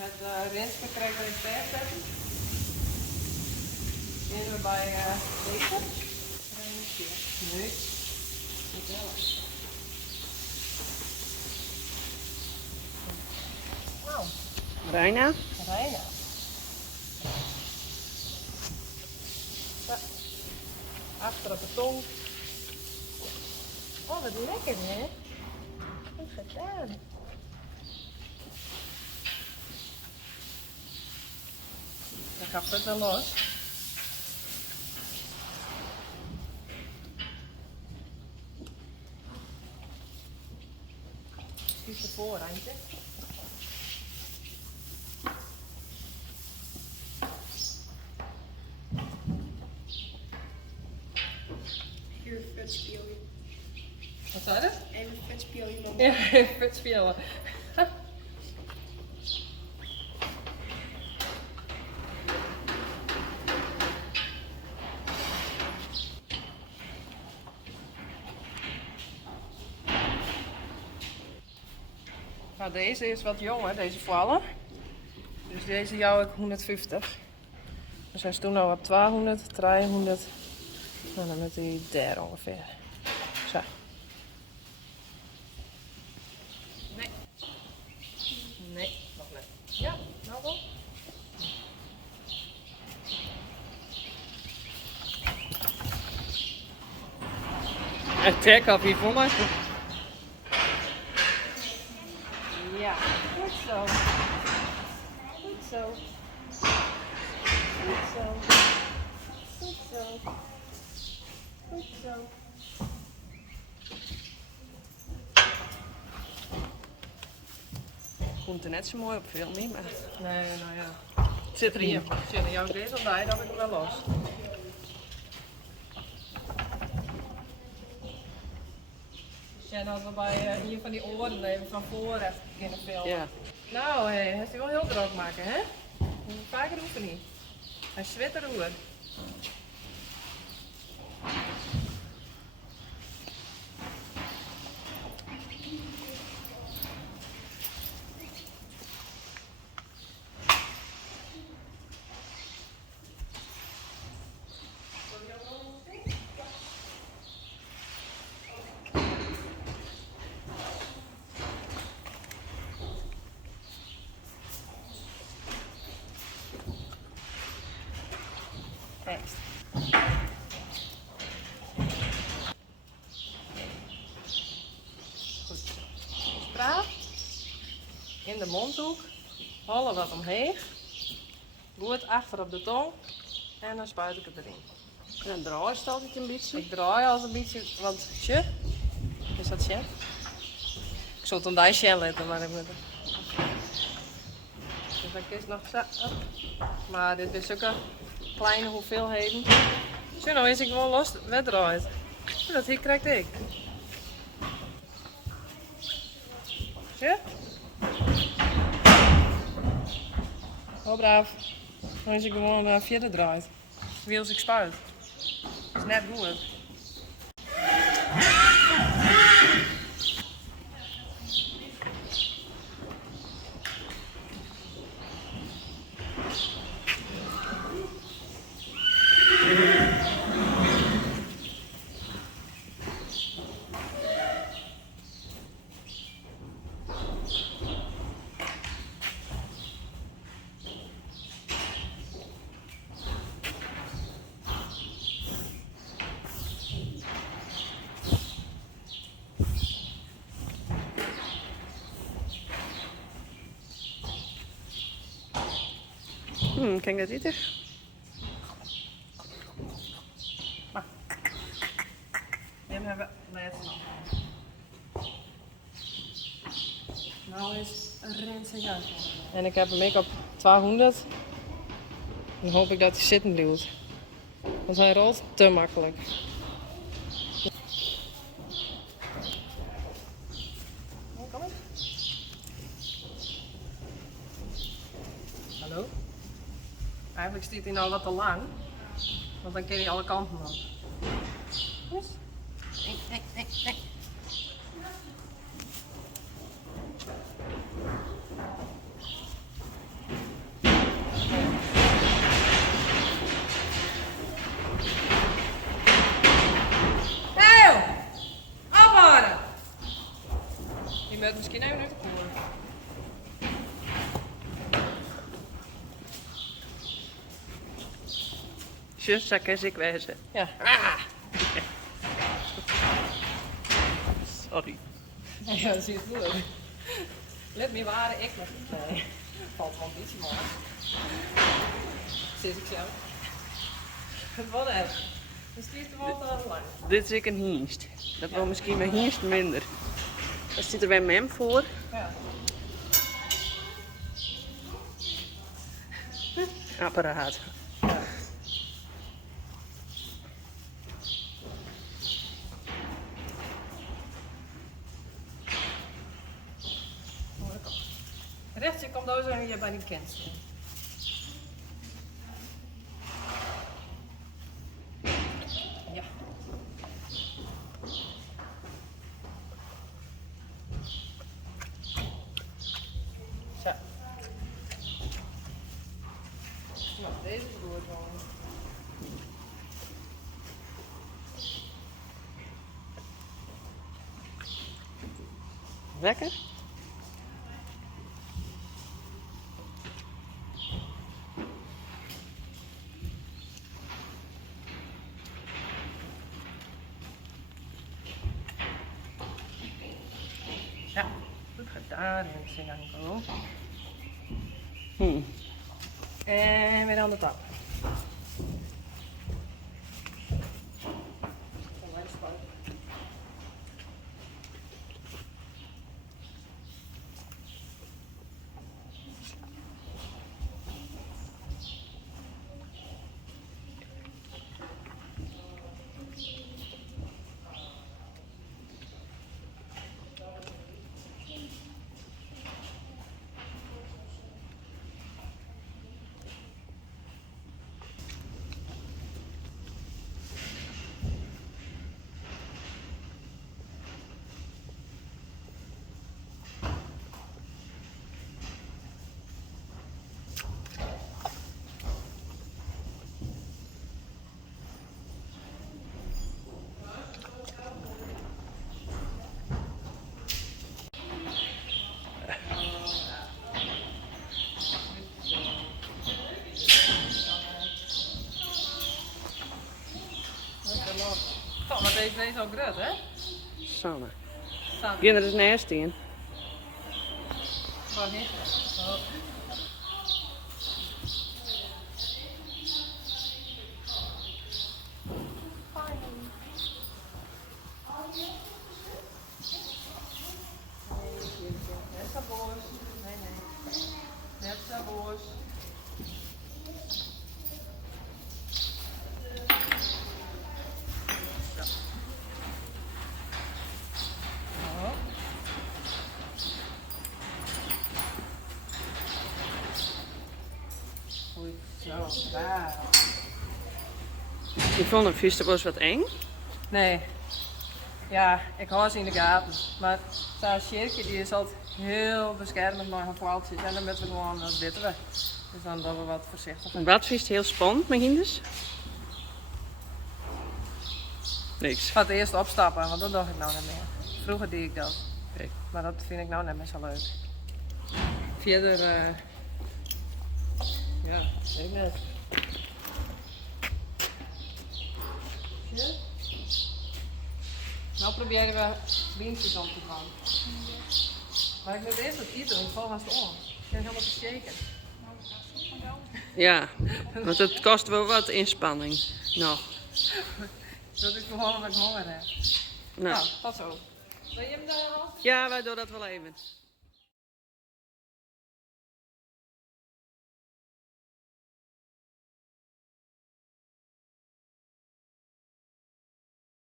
Het Renske krijgt er in verf zetten. Beginnen we bij deze. Nee. Niet wel. Nou. Reina. Reina. Ja. Achter op de tong. Oh, wat lekker hè? Goed gedaan. Dan gaat het wel los. Kies ervoor, eindje. Hier vetspielen. Wat zei je? Even vetspielen, mama. Ja, vet spelen. Nou, deze is wat jonger, deze vallen. Dus deze jou ik 150. Dus hij is toen al op 200, 300. Nou, dan met die daar ongeveer. Zo. Nee. Nee, nog net. Ja, nou wel. Een trekhappie voor mij. Ja, goed zo. Goed zo. Goed zo. Goed zo. Goed zo. Komt er net zo mooi op film niet, maar Nee, nou ja. het zit erin. Hier, zit er jou deze bij, dan heb ik hem wel los. Dus ja, als we bij hier van die oren even van voren in de film. Ja. Nou, hij heeft hij wel heel droog maken, hè? Moet je vaker hoeven niet. Hij zwet erover. Tekst. Goed. Spraak. In de mondhoek. Hollen wat omheen. Goed achter op de tong. En dan spuit ik het erin. En dan draai je het altijd een beetje. Ik draai als een beetje, want tje. Is dat shit? Ik zou het om die shell letten, maar ik moet het. Dus dan is nog zo. Maar dit is zulke kleine hoeveelheden. Zo, nou is ik gewoon los wegdraaid. Dat hier krijg ik. Zie? Oh braaf. Dan is ik gewoon verder draait. Wie als ik spuit. Dat is net goed. Kijk dat eten. Die hebben we net nog. Nou is Renze aan. En ik heb hem ik op 200. Dan hoop ik dat hij zitten blijft. Want hij rolt te makkelijk. Kom eens. Hallo? Eigenlijk staat hij nou wat te lang. Want dan kan hij alle kanten op. Yes. misschien even uit de koer. Zus, zou ik eens ik wezen. Ja. Sorry. Ja, dat zie je het goed. Let me waren, ik nog niet. Nee. Valt wel een beetje maar. Zit ik zo. Wat heb je? Dan stiert er wel te lang. Dit is ik een hienst. Dat wil misschien mijn hienst minder. Daar zit er bij mem voor. Ja. Apparaat. Ja. Rechts, je komt daar zo hier bij die kent. Ja. Zo. Nou, deze is goed gewoon. Lekker? Ja, goed gedaan, Janko. En weer aan de tap. Oh, maar deze is ook groot, hè? Sanne. Samen. Begin er eens naast in. Wacht niet. Oh. Net zo boos. Nee. Net zo boos. Oh. Goed zo, wauw. Ik vond hem gisteren was wat eng. Nee. Ja, ik hou ze in de gaten. Maar zo'n shirtje die is altijd heel beschermend naar haar kwaaltjes. En dan moeten we gewoon witten we. Dus dan doen we wat voorzichtiger. Wat vind je heel spannend met hinders? Niks. Ik ga het eerst opstappen, want dat doe ik nou niet meer. Vroeger deed ik dat. Oké. Maar dat vind ik nou net meer zo leuk. Verder, ja, weet net. Nou proberen we beentjes om te gaan. Maar ik moet eerst het eten, want val haast om. Ik ben helemaal te shaken. Ja, want het kost wel wat inspanning. Nog. Dat is gewoon omdat ik honger heb. Nou. Nou, pas op. Wil je hem daar al? Ja, wij doen dat wel even.